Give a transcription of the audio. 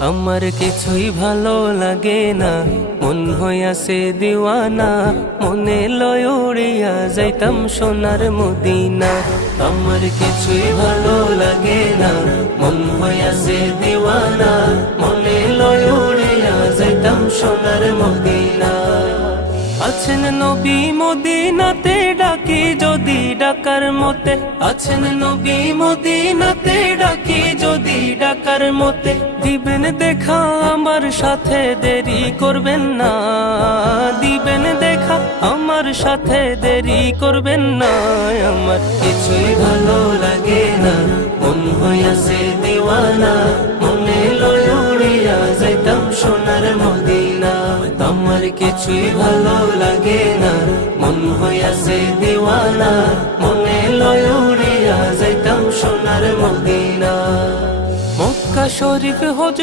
আমার কিছুই ভালো লাগে না, মন হইয়াছে দিওয়ানা, মনে লয় উড়িয়া যাইতাম সোনার মদিনা। আমার কিছুই ভালো লাগে না, মন হইয়াছে দিওয়ানা, মনে লয় উড়িয়া যাইতাম সোনার মদিনা। আছেন নবী মদিনাতে, ডাকি যদি ডাকার মতে, আছেন নবী মদিনাতে, ডাকি যদি ডাকার মতে, দিবেন দেখা আমার সাথে, দেরি করবেন না, দিবেন দেখা আমার সাথে, দেরি করবেন না। আমার কিছুই ভালো লাগে না, মন হইয়াছে দিওয়ানা, মনে লয় উড়িয়া যাইতাম সোনার মদিনা। আমার কিছুই ভালো লাগে না, মন হইয়াছে দিওয়ানা, মনে লয় উড়িয়া যাইতাম সোনার মদিনা। মক্কা শরীফ হজ